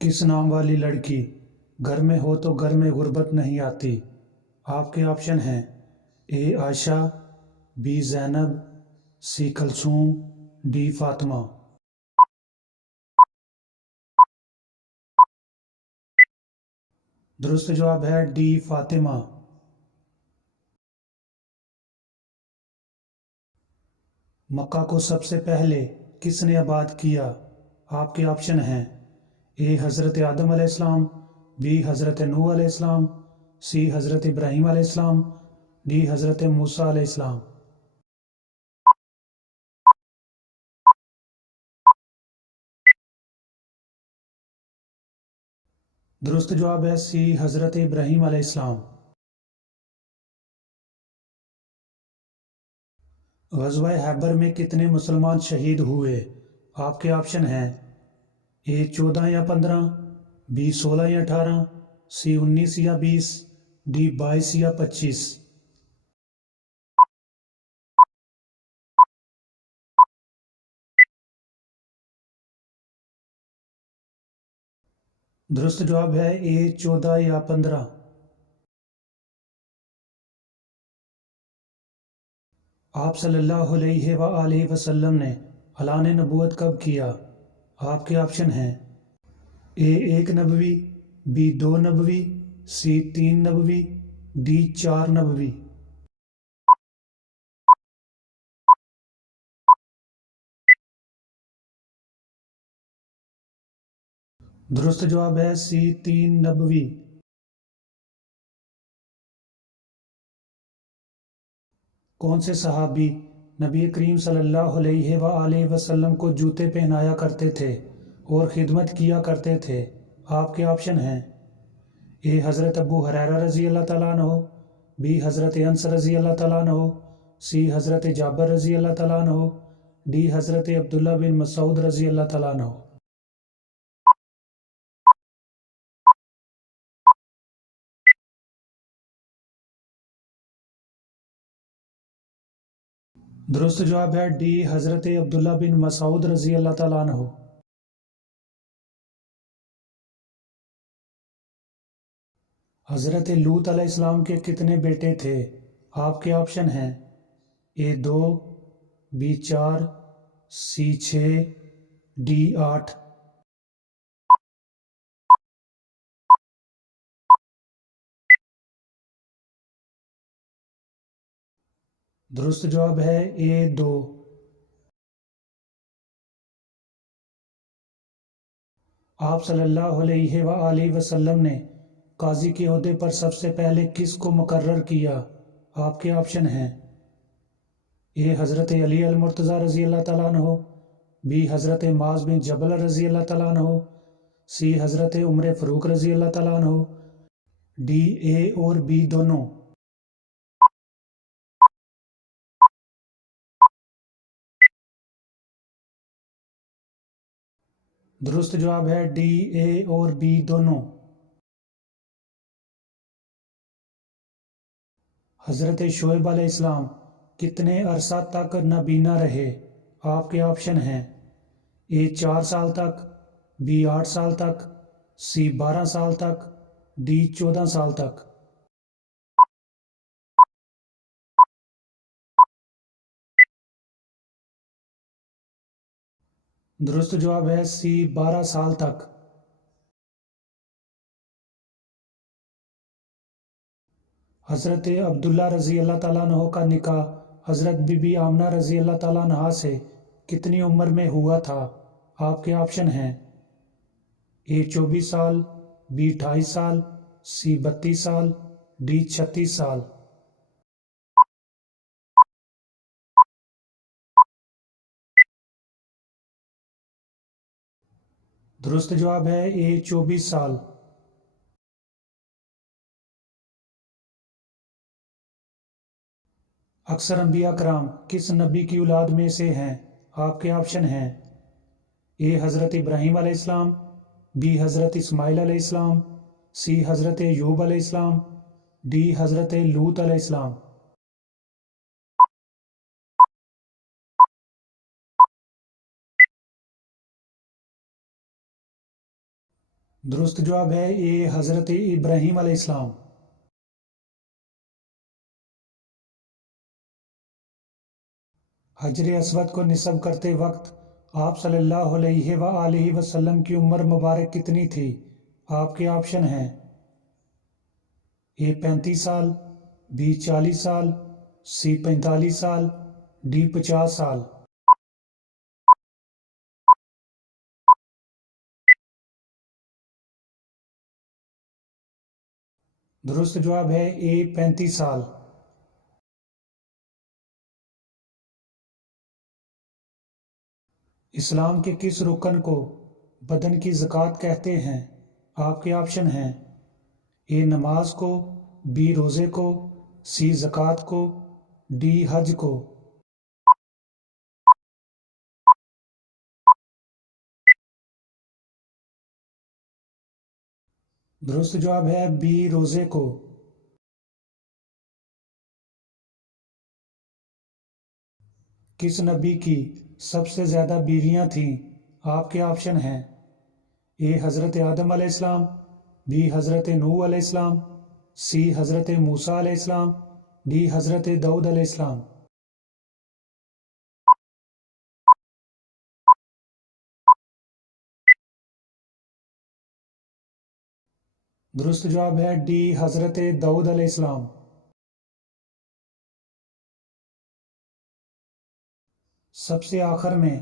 کس نام والی لڑکی گھر میں ہو تو گھر میں غربت نہیں آتی؟ آپ کے آپشن ہیں: A Ayesha, B Zainab, C Kulsoom, D Fatima. درست جواب ہے ڈی فاطمہ۔ مکہ کو سب سے پہلے کس نے آباد کیا؟ آپ کے آپشن ہیں: اے حضرت آدم علیہ السلام، بی حضرت نوح علیہ السلام، سی حضرت ابراہیم علیہ السلام، ڈی حضرت موسیٰ علیہ السلام۔ درست جواب ہے سی حضرت ابراہیم علیہ السلام۔ غزوہ خیبر میں کتنے مسلمان شہید ہوئے؟ آپ کے آپشن ہیں: اے 14 یا 15، بی 16 یا 18، سی 19 یا 20، ڈی 22 یا 25۔ درست جواب ہے اے 14 یا 15۔ آپ صلی اللہ علیہ وآلہ وسلم نے اعلان نبوت کب کیا؟ آپ کے آپشن ہیں: اے 1 نبوی، بی 2 نبوی، سی 3 نبوی، ڈی 4 نبوی۔ درست جواب ہے سی 3 نبوی۔ کون سے صحابی نبی کریم صلی اللہ علیہ وآلہ وسلم کو جوتے پہنایا کرتے تھے اور خدمت کیا کرتے تھے؟ آپ کے آپشن ہیں: اے حضرت ابو ہریرہ رضی اللہ تعالیٰ عنہ، بی حضرت انس رضی اللہ تعالیٰ عنہ، سی حضرت جابر رضی اللہ تعالیٰ عنہ، ڈی حضرت عبداللہ بن مسعود رضی اللہ تعالیٰ عنہ۔ درست جواب ہے ڈی حضرت عبداللہ بن مسعود رضی اللہ تعالیٰ عنہ۔ حضرت لوط علیہ السلام کے کتنے بیٹے تھے؟ آپ کے آپشن ہیں: اے 2، بی 4، سی 6، ڈی 8۔ درست جواب ہے اے 2۔ آپ صلی اللہ علیہ وآلہ وسلم نے قاضی کے عہدے پر سب سے پہلے کس کو مقرر کیا؟ آپ کے آپشن ہیں: اے حضرت علی المرتضیٰ رضی اللہ تعالیٰ عنہ، بی حضرت معاذ بن جبل رضی اللہ تعالیٰ عنہ، سی حضرت عمر فاروق رضی اللہ تعالیٰ عنہ، ڈی اے اور بی دونوں۔ درست جواب ہے ڈی اے اور بی دونوں۔ حضرت شعیب علیہ السلام کتنے عرصہ تک نابینا رہے؟ آپ کے آپشن ہیں: اے 4 سال تک، بی 8 سال تک، سی 12 سال تک، ڈی 14 سال تک۔ درست جواب ہے سی 12 سال تک۔ حضرت عبداللہ رضی اللہ تعالیٰ عنہ کا نکاح حضرت بی بی آمنہ رضی اللہ تعالیٰ عنہ سے کتنی عمر میں ہوا تھا؟ آپ کے آپشن ہیں: اے 24 سال، بی 28 سال، سی 32 سال، ڈی 36 سال۔ درست جواب ہے اے 24 سال۔ اکثر انبیاء کرام کس نبی کی اولاد میں سے ہیں؟ آپ کے آپشن ہیں: اے حضرت ابراہیم علیہ السلام، بی حضرت اسماعیل علیہ السلام، سی حضرت ایوب علیہ السلام، ڈی حضرت لوط علیہ السلام۔ दुरुस्त जवाब है ए हज़रत इब्राहीम अलैहिस्सलाम। हजर अस्वद को निस्ब करते वक्त आप सल्लल्लाहु अलैहि वसल्लम की उम्र मुबारक कितनी थी? आपके ऑप्शन हैं ए 35 साल, बी 40 साल, सी 45 साल, डी 50 साल। दुरुस्त जवाब है ए 35 साल। इस्लाम के किस रुकन को बदन की ज़कात कहते हैं? आपके ऑप्शन हैं ए नमाज को, बी रोज़े को, सी ज़कात को, डी हज को। दुरुस्त जवाब है बी रोज़े को। किस नबी की सबसे ज़्यादा बीवियां थीं? आपके ऑप्शन हैं ए हज़रत आदम अलैहिस्सलाम, बी हज़रत नूह अलैहिस्सलाम, सी हज़रत मूसा अलैहिस्सलाम, डी हज़रत दाऊद अलैहिस्सलाम। दुरुस्त जवाब है डी हज़रत दाऊद अलैहिस्सलाम। सबसे आखिर में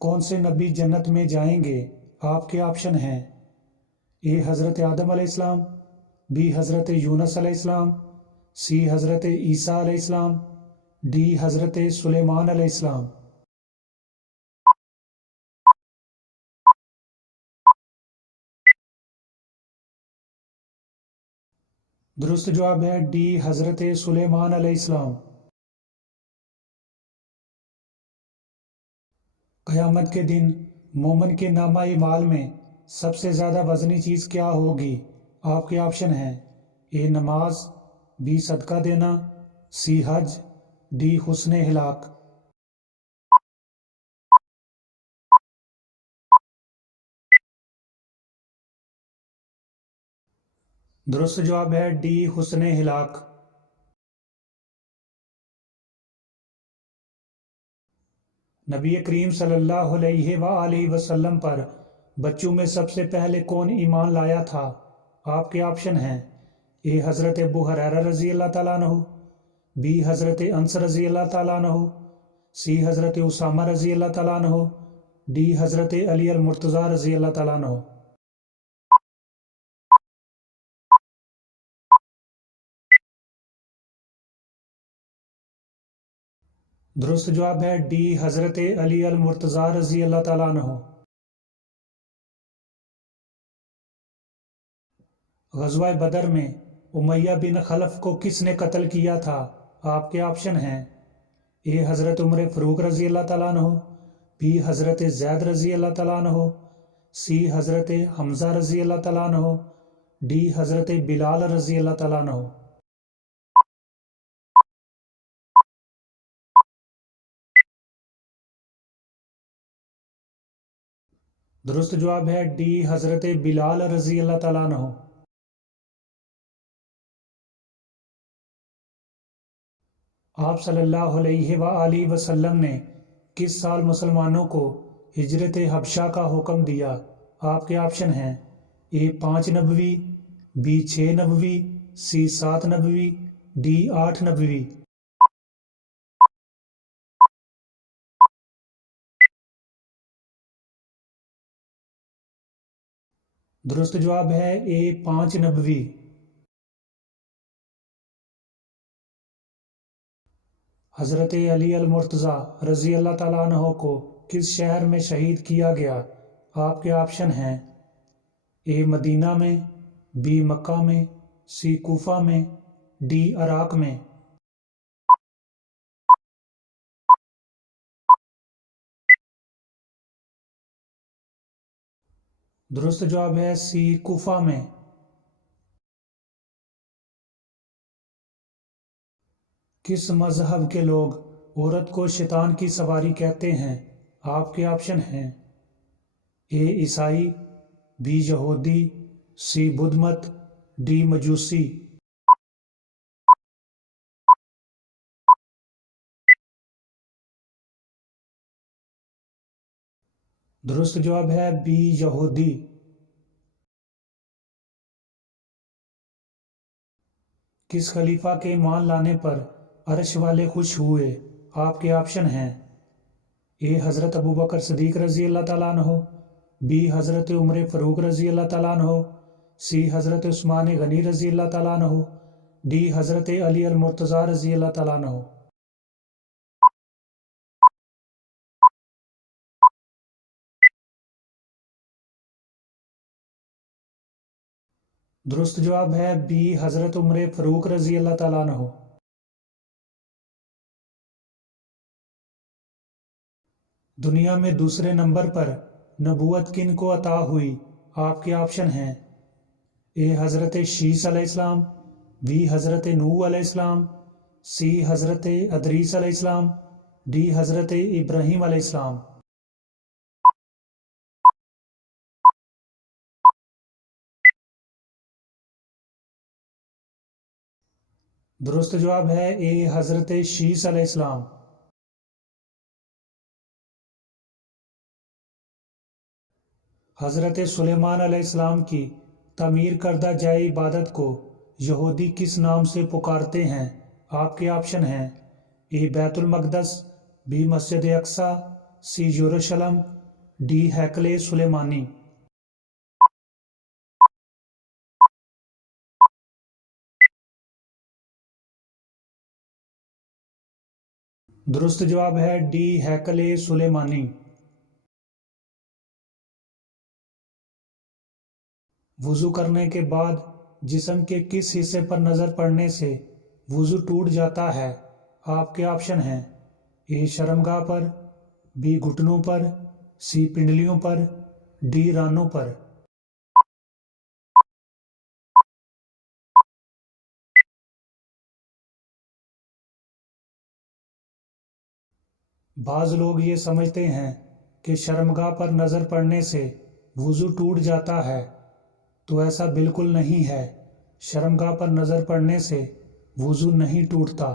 कौन से नबी जन्नत में जाएंगे? आपके ऑप्शन हैं ए हज़रत आदम अलैहिस्सलाम, बी हज़रत यूनुस अलैहिस्सलाम, सी हज़रत ईसा अलैहिस्सलाम, डी हज़रत सुलेमान अलैहिस्सलाम। दुरुस्त जवाब है डी हज़रत सुलेमान अलैहिस्सलाम। क़यामत के दिन मोमिन के नामा इमाल में सबसे ज़्यादा वज़नी चीज़ क्या होगी? आपके ऑप्शन हैं ए नमाज, बी सदका देना, सी हज, डी हुस्न हिलाक। दुरुस्त जवाब है डी हुस्न हिलाक। नबी करीम सल्लल्लाहु अलैहि वसल्लम पर बच्चों में सबसे पहले कौन ईमान लाया था? आपके ऑप्शन हैं ए हज़रत अबू हुरैरा रज़ी अल्लाह तआला अन्हु, बी हज़रत अनस रज़ी अल्लाह तआला अन्हु, सी हज़रत उसामा रज़ी अल्लाह तआला अन्हु, डी हज़रत अली अल मुर्तज़ा रज़ी अल्लाह तआला अन्हु। दुरुस्त जवाब है डी हज़रत अली अल मुर्तज़ा रज़ी अल्लाह तआला अन्हु। ग़ज़वा बदर में उमैया बिन खलफ को किसने कत्ल किया था? आपके ऑप्शन हैं ए हज़रत उमर फ़ारूक रज़ी अल्लाह तआला अन्हु, बी हज़रत ज़ैद रज़ी अल्लाह तआला अन्हु, सी हज़रत हमज़ा रज़ी अल्लाह तआला अन्हु, डी हज़रत बिलाल रज़ी अल्लाह तआला अन्हु। दुरुस्त जवाब है डी हज़रत बिलाल रज़ी अल्लाह तआला अन्हु। आप सल्लल्लाहु अलैहि वसल्लम ने किस साल मुसलमानों को हिजरत हबशा का हुक्म दिया? आपके ऑप्शन हैं ए 5 नबवी, बी 6 नबवी, सी 7 नबवी, डी 8 नबवी। दुरुस्त जवाब है ए 5 नबवी। हज़रत अली अल मुर्तज़ा रज़ी अल्लाह तआला अन्हु को किस शहर में शहीद किया गया? आपके ऑप्शन हैं ए मदीना में, बी मक्का में, सी कूफा में, डी इराक में। दुरुस्त जवाब है सी कूफा में। किस मज़हब के लोग औरत को शैतान की सवारी कहते हैं? आपके ऑप्शन हैं ए ईसाई, बी यहूदी, सी बुद्ध मत, डी मजूसी। दुरुस्त जवाब है बी यहूदी। किस खलीफा के ईमान लाने पर अर्श वाले खुश हुए? आपके ऑप्शन हैं ए हज़रत अबू बकर सदीक रज़ी अल्लाह ताला अन्हो, बी हज़रत उमर फ़ारूक रज़ी अल्लाह ताला अन्हो, सी हज़रत उस्मान गनी रज़ी अल्लाह ताला अन्हो, डी हज़रत अली अल मुर्तज़ा रज़ी अल्लाह ताला अन्हो। दुरुस्त जवाब है बी हज़रत उमर फ़ारूक रज़ी अल्लाह ताला अन्हो। दुनिया में दूसरे नंबर पर नबूवत किन को अता हुई? आपके ऑप्शन हैं ए हज़रत शीस अलैहिस्सलाम, बी हज़रत नूह अलैहिस्सलाम, सी हज़रत अदरीस अलैहिस्सलाम, डी हज़रत इब्राहीम अलैहिस्सलाम। दुरुस्त जवाब है ए हज़रत शीस अलैहिस्सलाम। हज़रत सुलेमान अलैहिस्सलाम की तामीर करदा जाए इबादत को यहूदी किस नाम से पुकारते हैं? आपके ऑप्शन हैं ए बैतुल मक़दस, बी मस्जिद अक्सा, सी यरूशलेम, डी हैकले सुलेमानी। दुरुस्त जवाब है डी हैकले सुलेमानी। वुज़ू करने के बाद जिस्म के किस हिस्से पर नज़र पड़ने से वुज़ू टूट जाता है? आपके ऑप्शन हैं ए शर्मगाह पर, बी घुटनों पर, सी पिंडलियों पर, डी रानों पर। बाज़ लोग ये समझते हैं कि शर्मगाह पर नज़र पड़ने से वुज़ू टूट जाता है, तो ऐसा बिल्कुल नहीं है। शर्मगाह पर नज़र पड़ने से वुज़ू नहीं टूटता।